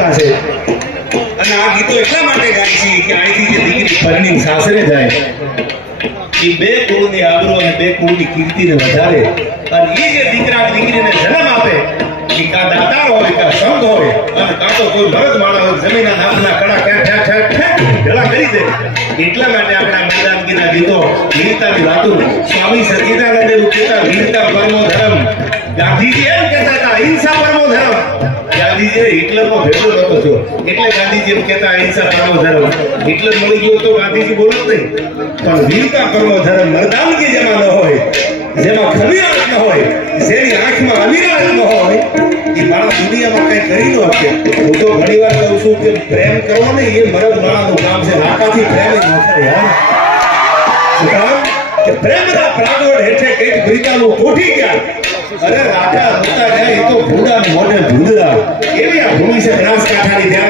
ગાતા અને આ ગીતો એટલા માટે ગાય છે કે અહીંથી જે દીકરી પરણી સાસરે જાય, એ બે કુળની આબરૂ અને બે કુળની કીર્તિને વધારે. અને એ જે દીકરા દીકરીને જન્મ આપે, એ કા દાતાર હોય, કા સંત હોય, અને કાં તો કોઈ ભરત માળા હોય, જમીનના નામના કડા ક્યાં ઠેર ઠેર ઠેર ઢેલા કરી દે. એટલા માટે આપણા મેદાનગીના ગીતો વીરતાની વાતો સ્વામી સચિદાનંદે એવું વીરતા પરમો ધર્મ. ગાંધીજી એમ કહેતા હતા અહિંસા પરમો ધર્મ. ગાંધીજી હિટલરનો ભેટો નહોતો થયો એટલે ગાંધીજી એમ કહેતા અહિંસા પરમો ધર્મ હિટલર મળી ગયો તો ગાંધીજી બોલો નહીં. પણ વીરતા પરમો ધર્મ મર્દાનગી જેમાં ન હોય, જેમાં ખમીરાટ ન હોય, જેની આંખમાં અમીરાટ ન હોય, એ માણસ દુનિયામાં કઈ કરી ન શકે. હું તો ઘણી વાર કહું છું કે પ્રેમ કરવો ને એ મરદ માણાનું કામ છે. નાકાથી પ્રેમ જ ન થાય, હા? કે પ્રેમના પ્રાગોળ હેઠે કંઈક પ્રીતાનું ઉઠી ગયા. અરે રાજા હતા જાય તો ભૂડા મોઢે ભૂંદડા એવી આ ભૂમિ છે બનાસકાંઠાની ત્યારે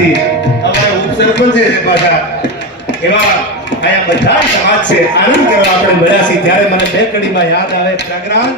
ગામથી અમારા ઉપસરપંચ છે પાછા. એવા અહીંયા બધા સમાજ છે. આનંદ કરવા આપણે મળ્યા છીએ. ત્યારે મને બે કડીમાં યાદ આવે. પ્રગ્રામ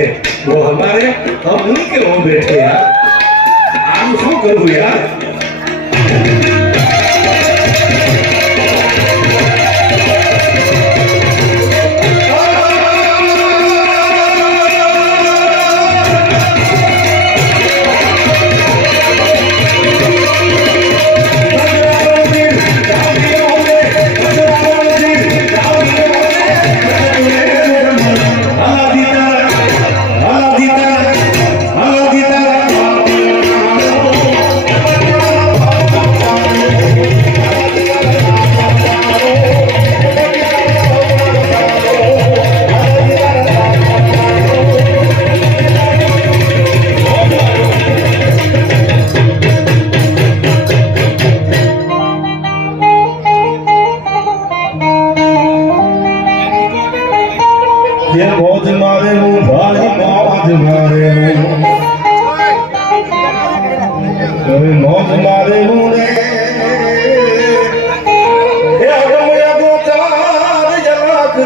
बैठे वो हमारे हम उनके वो बैठे यार हम शू करूँ यार મારે હવે મોજ મારે રે એ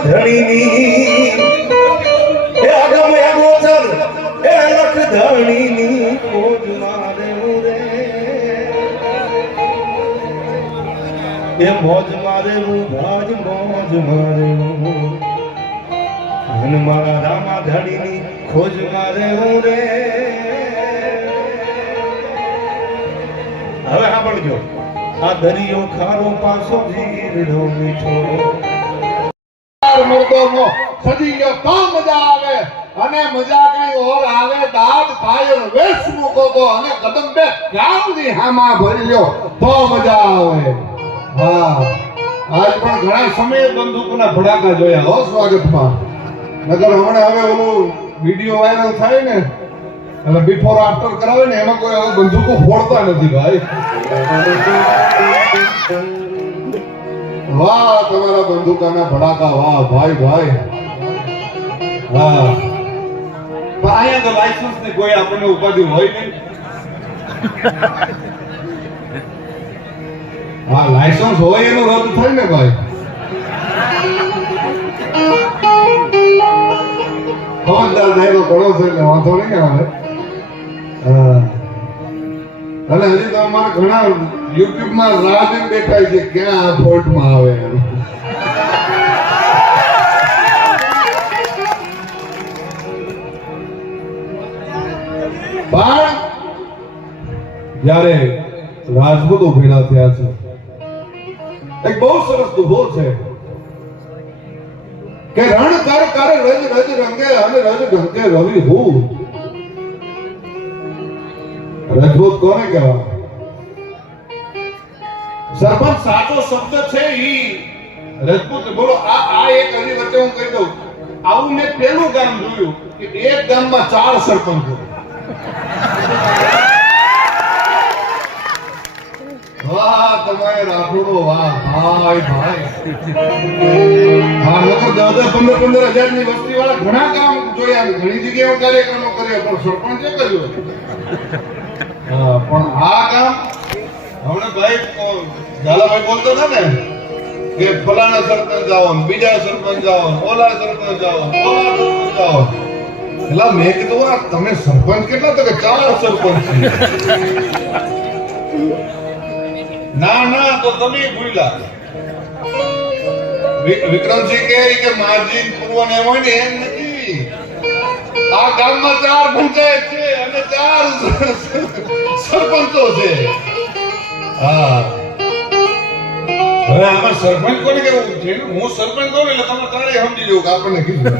ધણીની એ અગમયા ગોચાર એ લખ ધણીની મોજ મારે રે એ મોજ મારે હું ભાજ મોજ મારે હું. ધન મારા રામા ધડીની ખોજ મારે હું રે. હવે સાંભળજો. આ દરિયો ખારો પાસો જીરડો મીઠો. મર્દોનો ગયો તો મજા આવે અને મજા કઈ ઓર આવે દાદ પાયર વેશ મૂકો તો અને કદમ બે ગામની હામા ભરી લ્યો. તો મજા આવે. હા આજ પણ ઘણા સમયે બંદૂકોના ભડાકા જોયા હો સ્વાગતમાં. નગર હમણાં હવે ઓલું વીડિયો વાયરલ થાય ને એટલે બિફોર આફ્ટર કરાવે ને એમાં કોઈ હવે બંદૂકો ફોડતા નથી ભાઈ. વાહ તમારા બંદૂકાના ભડાકા વાહ ભાઈ ભાઈ. વાહ. અહીંયા તો લાયસન્સની કોઈ આપણને ઉપાધિ હોય નહીં. હા લાયસન્સ હોય એનું રદ થાય ને ભાઈ. ડાયરો ઘણો છે એટલે રાજપૂતો થયા છે, એક બહુ સરસ દુભો છે કે રણ કર કર રજ રજ રંગે, અને રજ ઢંકે રવિ હું રજપૂત કોને કહેવાય? સરપંચ, સાચો શબ્દ છે ઈ. રજપૂત બોલો, આ આ એક હજી વચ્ચે હું કહી દઉં. આવું મેં પેલું ગામ જોયું કે એક ગામમાં ચાર સરપંચ સરપંચો. વાહ તમારે રાખોડો વાહ, ભાઈ ભાઈ. પંદર પંદર હજારની વસ્તી વાળા ઘણા કામ જોયા ઘણી જગ્યાએ કાર્યક્રમો કર્યા, પણ સરપંચે કર્યું પણ આ કામ, હમણાં ભાઈ ઝાલાભાઈ બોલતો હતા ને, કે ફલાણા સરપંચ આવો બીજા સરપંચ આવો ઓલા સરપંચ જાઓ, ઓલા સરપંચ એટલે મેં કીધું આ તમે સરપંચ કેટલા? તો કે ચાર સરપંચ ના ના તો તમે ભૂલ્યા વિક્રમસિંહ કહે કે માર્જિન પૂર્વ ને હોય ને એમ નથી. આ ગામમાં ચાર પંચાયત છે અને ચાર સરપંચો છે. હા. હવે આમાં સરપંચ કોને કેવું છે હું સરપંચ કહું એટલે તમે તારે સમજી જવું કે આપણને કીધું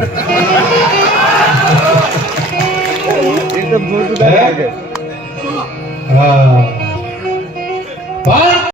એકદમ હા. 完